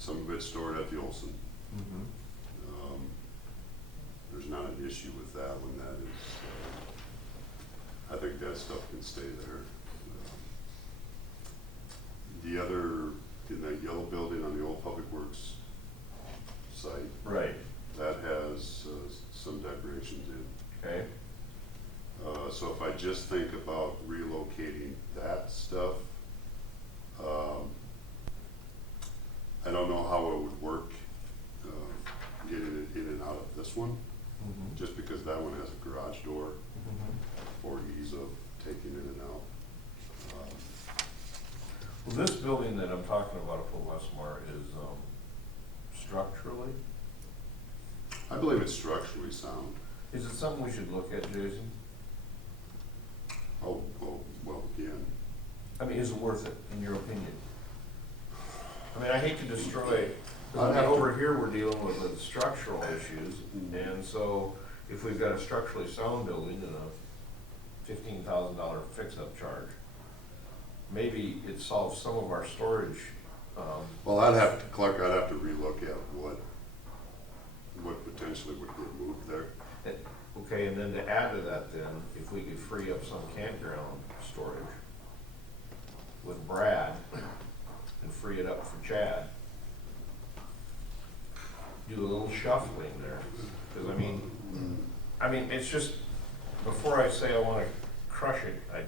some of it's stored at the Olson. There's not an issue with that one. That is, I think that stuff can stay there. The other, in that yellow building on the old Public Works site, Right, that has some decorations in. okay, So if I just think about relocating that stuff, I don't know how it would work, getting it in and out of this one, just because that one has a garage door for ease of taking in and out. Well, this building that I'm talking about up in Westmore is structurally, I believe it's structurally sound. is it something we should look at, Jason? Oh, well, again, I mean, is it worth it, in your opinion? I mean, I hate to destroy, I'd have to- over here, we're dealing with the structural issues, and so if we've got a structurally sound building and a $15,000 fix-up charge, maybe it solves some of our storage. well, Clark, I'd have to relook at what potentially would get moved there. Okay, and then to add to that then, if we could free up some campground storage with Brad and free it up for Chad, do a little shuffling there, because I mean, it's just, before I say I wanna crush it, I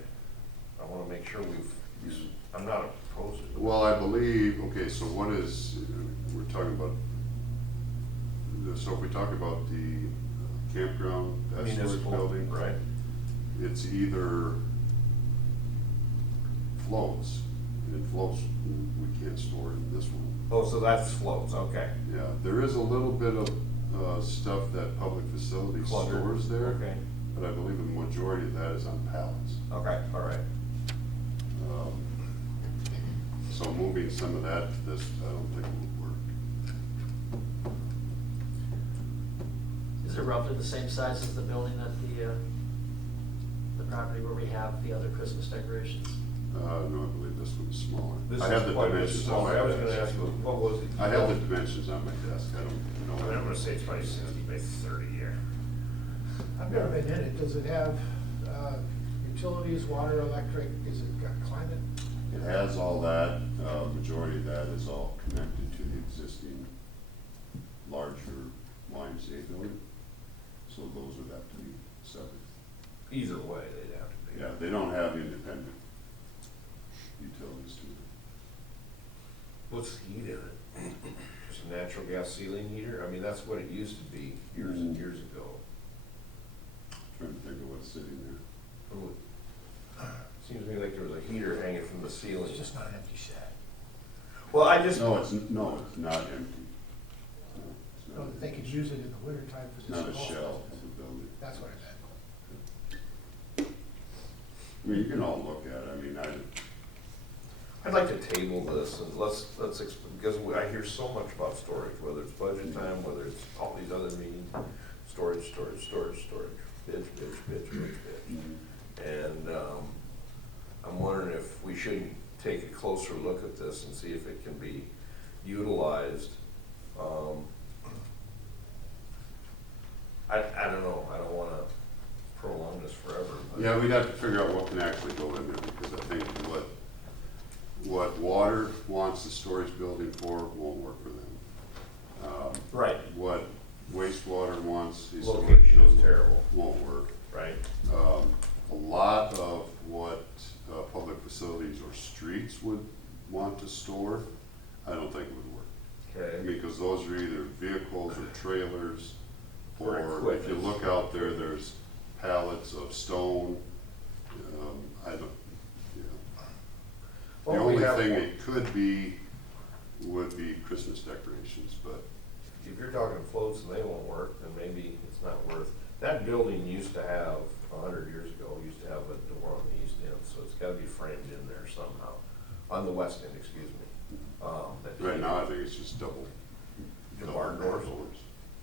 wanna make sure I'm not opposed to it. Well, I believe, okay, so what is, we're talking about, so if we talk about the campground, that storage Municipal, building, right? it's either floats, and floats, we can't store in this one. Oh, so that's floats, okay. Yeah, there is a little bit of stuff that public facilities Cluttered. stores there, Okay, but I believe the majority of that is on pallets. okay, all right. So moving some of that to this, I don't think would work. Is it roughly the same size as the building at the property where we have the other Christmas decorations? No, I believe this one's smaller. This I have is the quite a bit dimensions on smaller. my I was gonna desk. ask you, what was it? I have the dimensions on my desk, I don't know. I mean, I'm gonna say it's probably 60 by 30 here. I've never been in it. Does it have utilities, water, electric? Is it got climate? It has all that, majority of that is all connected to the existing larger YMCA building. So those would have to be separate. Either way, they'd have to be. Yeah, they don't have independent utilities to it. What's the heat in it? Just a natural gas ceiling heater? I mean, that's what it used to be years and years ago. Trying to think of what's sitting there. Seems to me like there was a heater hanging from the ceiling. It's just not an empty shed. Well, I just, No, it's not empty. No, it's No, not. they could use it in the wintertime for It's this. not a golf shell festival. of the building. That's what I meant. I mean, you can all look at it, I mean, I'd like to table this and because I hear so much about storage, whether it's budget time, whether it's all these other meetings, storage, bitch. And, I'm wondering if we shouldn't take a closer look at this and see if it can be utilized. I don't know, I don't wanna prolong this forever, but. yeah, we'd have to figure out what can actually go in there, because I think what water wants the storage building for won't work for them. Right, What wastewater wants the storage location is building terrible, won't work. right? A lot of what public facilities or streets would want to store, I don't think would work. Okay. Because those are either vehicles or trailers, Or or if you equipment. look out there, there's pallets of stone. I don't, you know. The Well, we only have- thing it could be would be Christmas decorations, but If you're talking floats and they won't work, then maybe it's not worth. That building used to have, 100 years ago, used to have a door on the east end, so it's gotta be framed in there somehow. On the west end, excuse me. right now I think it's just double. The double barn doors? doors.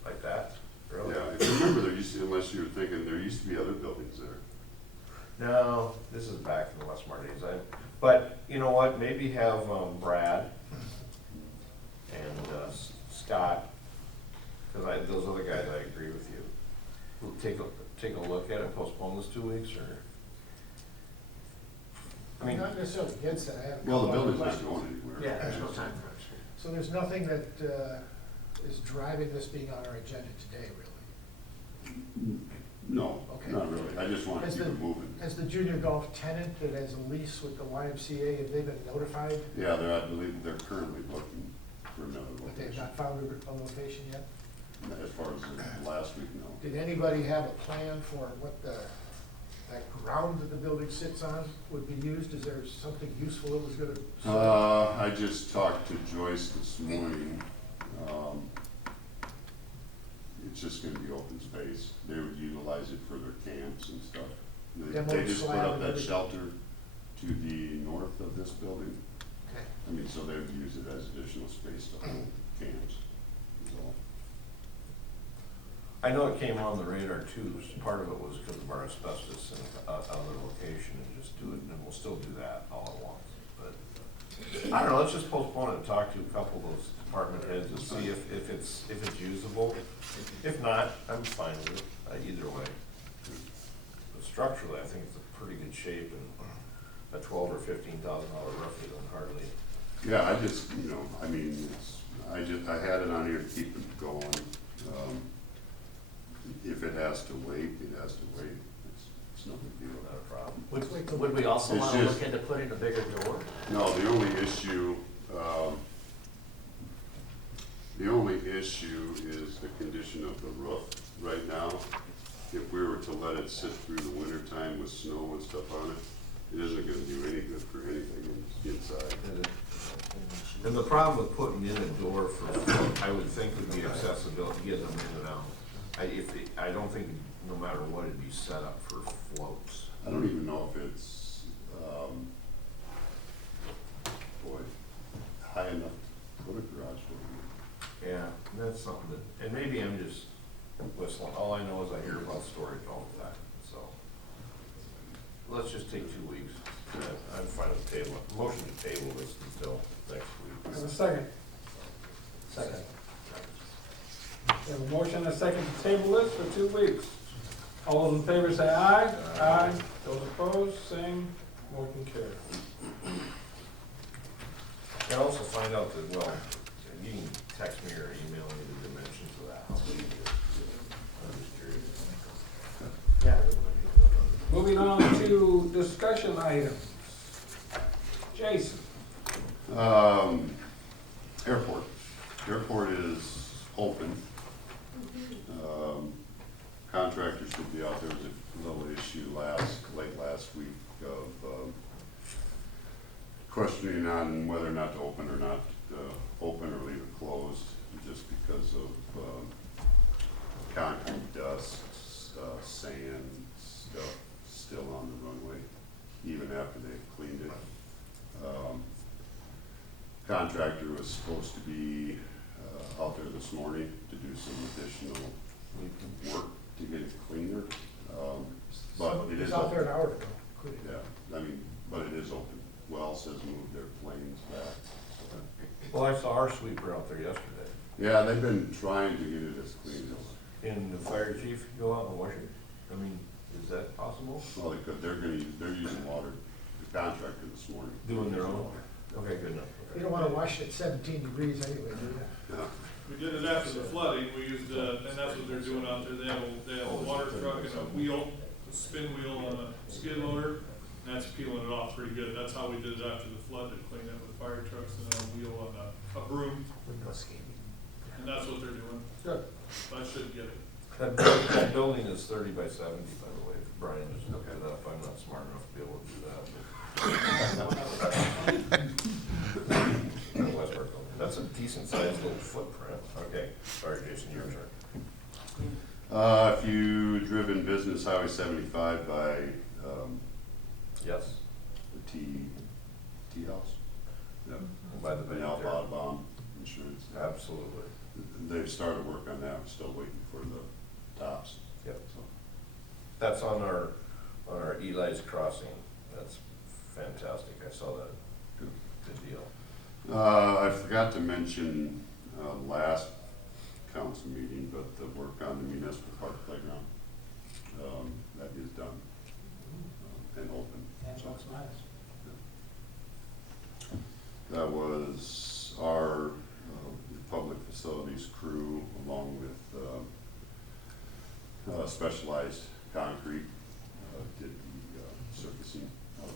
Like that, really? Yeah, if you remember, there used to, unless you were thinking, there used to be other buildings there. No, this is back in the Westmar days. But you know what, maybe have Brad and take a look at it, postpone this 2 weeks, or? I I'm mean, not necessarily against it, I have. Well, the a couple building's other not questions. going anywhere. Yeah, there's no time crunch. So there's nothing that is driving this being on our agenda today, really? No, Okay. not really. I just want to Has keep the- it moving. Has the junior golf tenant that has a lease with the YMCA, have they been notified, Yeah, I believe they're currently looking for another but they've location. not found a location yet? As far as last week, no. Did anybody have a plan for what that ground that the building sits on would be used? Is there something useful it was gonna? I just talked to Joyce this morning. It's just gonna be open space. They would utilize it for their camps and stuff. Demo They just put slab up and that everything. shelter to the north of this building. Okay. I mean, so they would use it as additional space to hold camps, is all. I know it came on the radar too, part of it was because of our asbestos and other location, and just do it, and we'll still do that all at once. But, I don't know, let's just postpone it and talk to a couple of those department heads and see if it's usable. If not, I'm fine with it, either way. But structurally, I think it's a pretty good shape, and a $12,000 or $15,000 roof isn't hardly. Yeah, I just, I mean, I had it on here to keep it going. If it has to wait, it has to wait. It's no big deal. Not a problem. Would we also It's want to just- look into putting a bigger door? No, the only issue is the condition of the roof right now. If we were to let it sit through the winter time with snow and stuff on it, it isn't gonna do any good for anything inside. And the problem with putting in a door for, I would think would be accessibility, getting them in and out. I don't think, no matter what, it'd be set up for floats. I don't even know if it's, high enough to put a garage door in. Yeah, that's something that, and maybe I'm just whistling, all I know is I hear about storage all the time, so. Let's just take 2 weeks. I'm fine with table, motion to table this until next week. Have a second. Second. We have a motion and a second to table this for 2 weeks. All those in favor say aye. Aye. Those opposed, same. Motion carried. And also find out that, well, you can text me or email me the dimensions of that, how big it is. I'm just curious. Yeah. Moving on to discussion items. Jason. Airport. Airport is open. Contractor should be out. There was a little issue late last week of questioning on whether or not to open or not open or leave it closed, just because of concrete dust, sand, stuff still on the runway, even after they've cleaned it. Contractor was supposed to be out there this morning to do some additional work to get it cleaner, but it is It's out there an open. hour ago, including. Yeah, I mean, but it is open. Wells has moved their planes back. Well, I saw our sweeper out there yesterday. Yeah, they've been trying to get it as clean as, And the fire chief go out and wash it? I mean, is that possible? well, they could, they're using water, the contractor this morning. Doing their own? Okay, good enough. You don't wanna wash it at 17 degrees anyway, do you? Yeah. We did it after the flooding, we used, and that's what they're doing out there, they have a water truck and a wheel, a spin wheel on a skid loader, and that's peeling it off pretty good, that's how we did it after the flood, to clean it with fire trucks and a wheel on a broom, Window skating. and that's what they're doing, Good. I should get it. That building is 30 by 70, by the way. Brian just looked it up. I'm not smart enough to be able to do that. Westbrook building. That's a decent sized little footprint. Okay, sorry, Jason, your turn. If you driven business highway 75 by, Yes, the T house. Yep. by the And bank Alpha there. Audubon Insurance. Absolutely. They've started work on that, we're still waiting for the tops. Yep. So, That's on our Eli's Crossing. That's fantastic. I saw that. good. Good deal. I forgot to mention, last council meeting, but the work on the municipal park playground. that is done, and open. That So looks nice. that was our, public facilities crew along with, Specialized Concrete, did the, surfacing of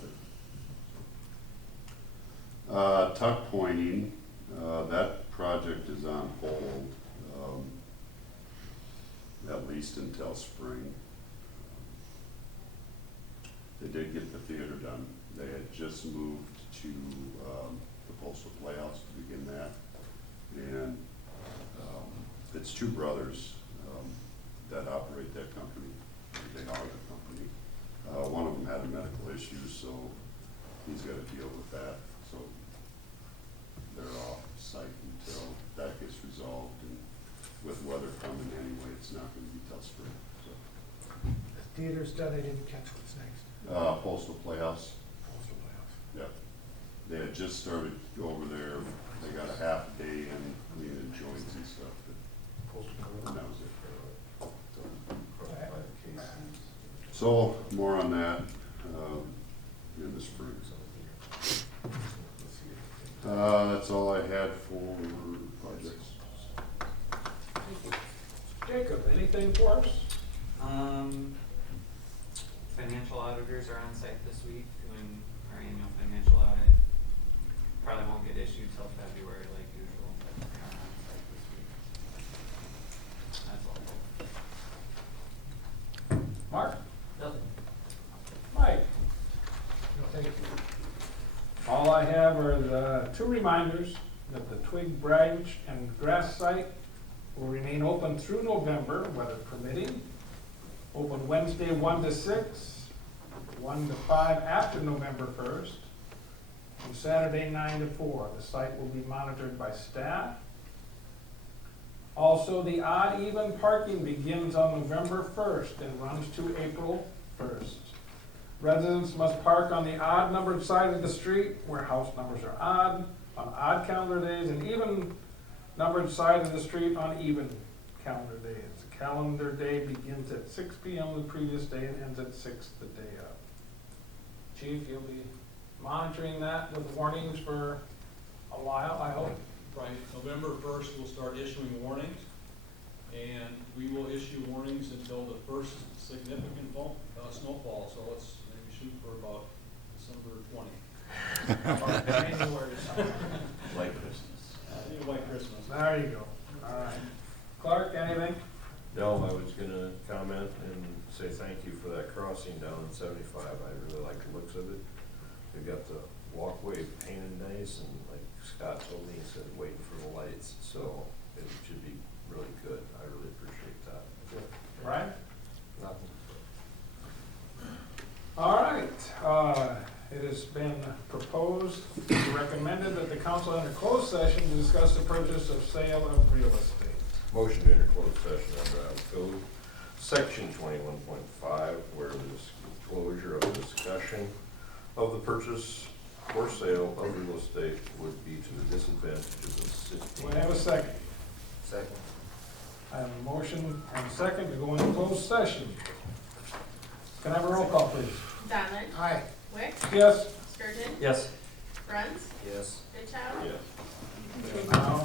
it. Tuck pointing, that project is on hold, at least until spring. They did get the theater done. They had just moved to, the Postal Playhouse to begin that. And, it's two brothers, that operate that company. They are the company. One of them had a medical issue, so he's gotta deal with that. So they're off site until that gets resolved, and with weather coming anyway, it's not gonna be till spring, so. The theater's done, I didn't catch what's next. Postal Playhouse, Postal Playhouse. yeah. They had just started over there, they got a half day and cleaning joints and stuff, and that was it. So, more on that, in the spring. That's all I had for projects. Jacob, anything for us? Financial auditors are on site this week doing our annual financial audit. Probably won't get issued till February like usual, but they are on site this week. That's all. Mark? Nothing. Mike? No, thank you. All I have are the two reminders that the twig branch and grass site will remain open through November, weather permitting. Open Wednesday 1 to 6, 1 to 5 after November 1st, and Saturday 9 to 4. The site will be monitored by staff. Also, the odd even parking begins on November 1st and runs to April 1st. Residents must park on the odd numbered side of the street where house numbers are odd, on odd calendar days, and even numbered side of the street on even calendar days. The calendar day begins at 6 p.m. the previous day and ends at 6 the day of. Chief, you'll be monitoring that with warnings for a while, I hope. Right, November 1st, we'll start issuing warnings, and we will issue warnings until the first significant snowfall, so let's maybe shoot for about December 20. January somewhere. Like Christmas. Like Christmas. There you go. All right. Clark, anything? No, I was gonna comment and say thank you for that crossing down in 75. I really like the looks of it. They've got the walkway painted nice, and like Scott told me, he said, waiting for the lights, so it should be really good. I really appreciate that. Right? Nothing. All right. It has been proposed, recommended that the council enter closed session to discuss the purchase of sale of real estate. Motion to enter closed session under Iowa Code, section 21.5, where the disclosure of discussion of the purchase or sale of real estate would be to the disadvantage of the city. Do I have a second? Second. I have a motion and second to go into closed session. Can I have a roll call, please? Donlin? Aye. Wick? Yes? Sturgeon? Yes. Bruns? Yes. Ditchow? Yes. Now